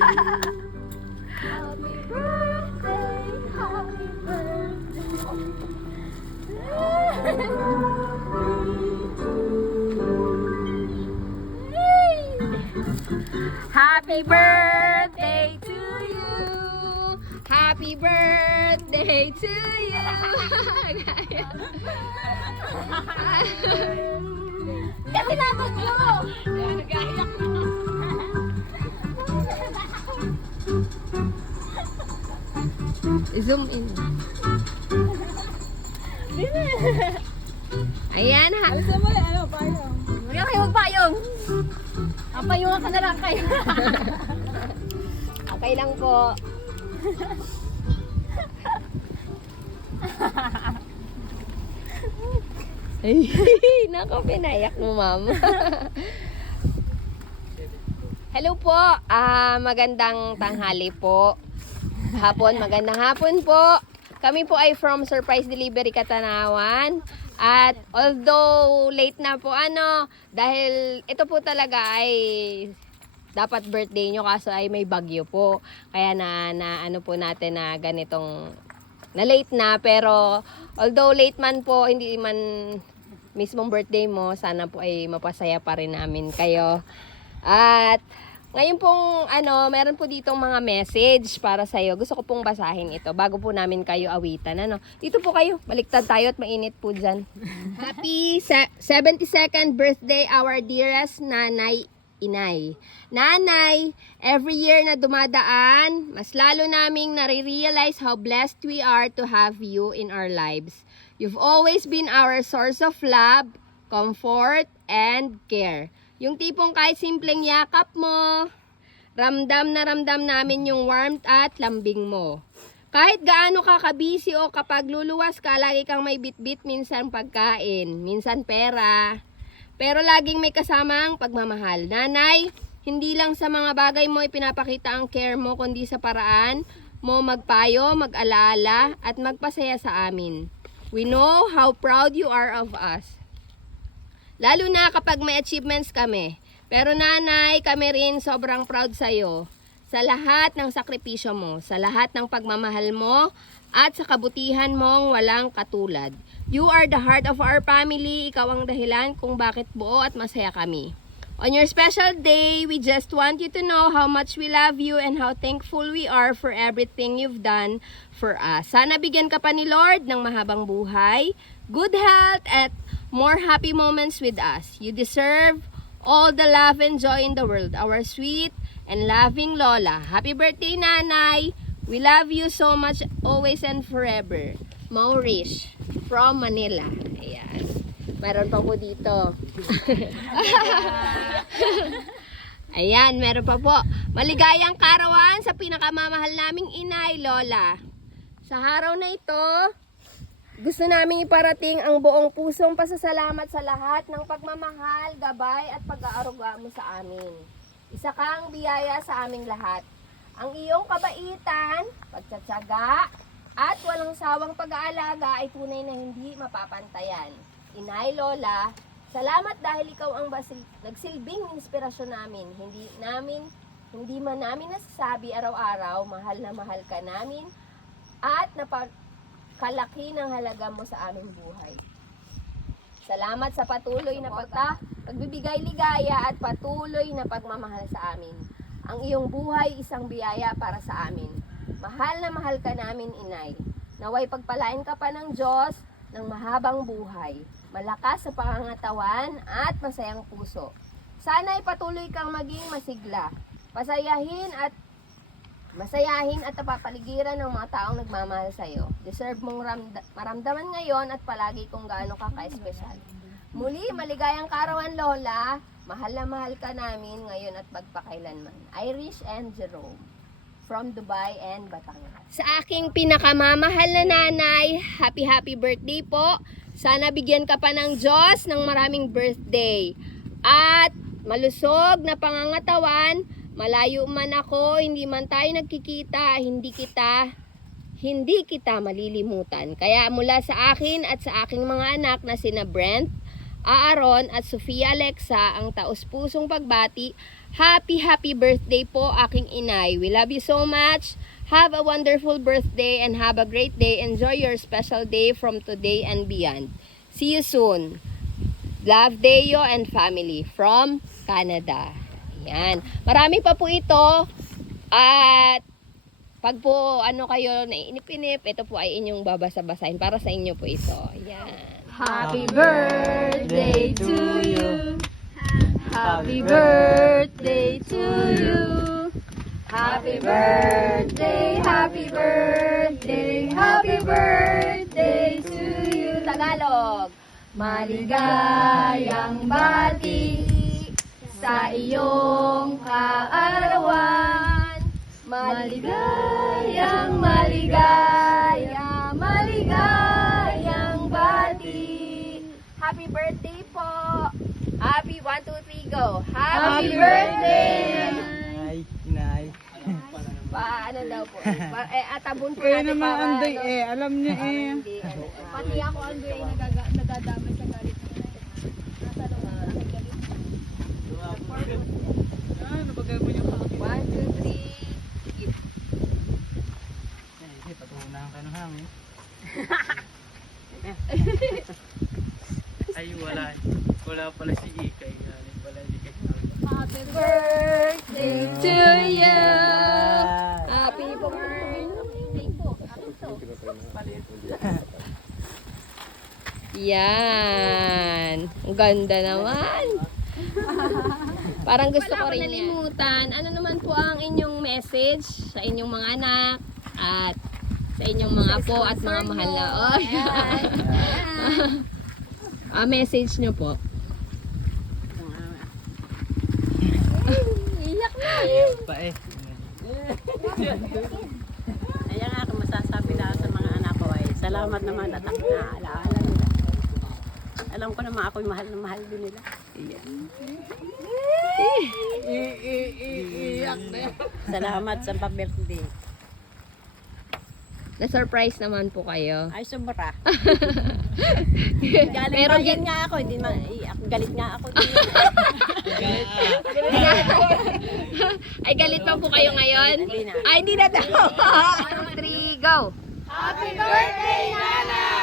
Happy birthday, happy birthday. Happy birthday to you. Happy birthday to you. Kasi naman ko. Nag-aiyak na. Zoom in. Ayan ha. Alis mo na, ano, payong. Huwag kayo magpayong. Ang payungan ka na lang kayo. Okay lang po. Ay, nako, pinayak mo, ma'am. Hello po. Magandang tanghali po. Magandang hapon po. Kami po ay from Surprise Delivery Katanawan. At although late na po dahil ito po talaga ay dapat birthday nyo kaso ay may bagyo po. Kaya na ano po natin na ganitong na late na, pero although late man po, hindi man mismong birthday mo, sana po ay mapasaya pa rin namin kayo. At ngayon pong meron po ditong mga message para sa iyo. Gusto ko pong basahin ito bago po namin kayo awitan. Dito po kayo, baliktad tayo at mainit po dyan. Happy 72nd birthday our dearest Nanay Inay. Nanay, every year na dumadaan, mas lalo naming nare-realize how blessed we are to have you in our lives. You've always been our source of love, comfort, and care. Yung tipong kahit simpleng yakap mo, ramdam na ramdam namin yung warmth at lambing mo. Kahit gaano ka kabisi o kapag luluwas ka, lagi kang may bitbit, minsan pagkain, minsan pera. Pero laging may kasamang pagmamahal. Nanay, hindi lang sa mga bagay mo ipinapakita ang care mo, kundi sa paraan mo magpayo, mag-alaala, at magpasaya sa amin. We know how proud you are of us. Lalo na kapag may achievements kami. Pero nanay, kami rin sobrang proud sa'yo. Sa lahat ng sakripisyo mo, sa lahat ng pagmamahal mo, at sa kabutihan mong walang katulad. You are the heart of our family. Ikaw ang dahilan kung bakit buo at masaya kami. On your special day, we just want you to know how much we love you and how thankful we are for everything you've done for us. Sana bigyan ka pa ni Lord ng mahabang buhay, good health, at more happy moments with us. You deserve all the love and joy in the world. Our sweet and loving Lola. Happy birthday, Nanay! We love you so much, always and forever. Maurice, from Manila. Ayan. Meron pa po dito. Ayan, meron pa po. Maligayang karawan sa pinakamamahal naming inay, Lola. Sa araw na ito, gusto naming iparating ang buong pusong pasasalamat sa lahat ng pagmamahal, gabay at pag-aaruga mo sa amin. Isa kang biyaya sa aming lahat. Ang iyong kabaitan, pagtsatsaga, at walang sawang pag-aalaga ay tunay na hindi mapapantayan. Inay, Lola, salamat dahil ikaw ang nagsilbing inspirasyon namin. Hindi man namin nasasabi araw-araw, mahal na mahal ka namin at napakalaki ng halaga mo sa aming buhay. Salamat sa patuloy na pagbibigay ligaya at patuloy na pagmamahal sa amin. Ang iyong buhay isang biyaya para sa amin. Mahal na mahal ka namin, Inay. Naway pagpalain ka pa ng Diyos ng mahabang buhay, malakas sa pangangatawan at masayang puso. Sana ay patuloy kang maging masigla, masayahin at napapaligiran ng mga taong nagmamahal sa iyo. Deserve mong maramdaman ngayon at palagi kung gaano ka ka-espesyal. Muli, maligayang karawan, Lola. Mahal na mahal ka namin ngayon at magpakailanman. Irish and Jerome, from Dubai and Batangas. Sa aking pinakamamahal na nanay, happy birthday po. Sana bigyan ka pa ng Diyos ng maraming birthday. At malusog na pangangatawan, malayo man ako, hindi man tayo nagkikita, hindi kita malilimutan. Kaya mula sa akin at sa aking mga anak na sina Brent, Aaron at Sofia Alexa ang taus-pusong pagbati. Happy birthday po aking inay. We love you so much. Have a wonderful birthday and have a great day. Enjoy your special day from today and beyond. See you soon. Love, Deo and family from Canada. Yan. Marami pa po ito. At pag po kayo naiinip-inip, ito po ay inyong babasa-basahin. Para sa inyo po ito. Yan. Happy birthday to you. Happy birthday to you. Happy birthday, happy birthday, happy birthday to you. Tagalog. Maligayang bati sa iyong kaarawan. Maligayang maligayang bati. Happy birthday po. Happy 1, 2, 3, go. Happy birthday! Inay. Ano daw po? Atabon po Kaya natin naman para, Anday ano, alam niya hindi, Pati ako Andre ay nadadamay sa galit mo. Nasa loob ng aking galit. Nabagay mo yung 1, 2, 3. patunahan ka ng hangin. Ay, wala pala si Ikay. Wala si Ikay. Happy birthday To you. Happy birthday po. Yan. Ang ganda naman. Parang gusto ko rin nalimutan. Ano naman po ang inyong message sa inyong mga anak at sa inyong mga apo at mga mahal na. Message nyo po. Iyak na. Pa eh. Kaya nga ako masasabi na sa mga anak ko ay salamat naman at ang naalaala nila. Alam ko naman ako'y mahal na mahal din nila. Iyak na yan. Salamat sa pa-birthday. Na-surprise naman po kayo. Ay, sobra. Galing Pero bayan nga ako, hindi man, galit nga ako. Ay, galit pa po kayo ngayon? Hindi na. Ay, hindi na daw. 1, 2, 3, go! Happy birthday, Nana!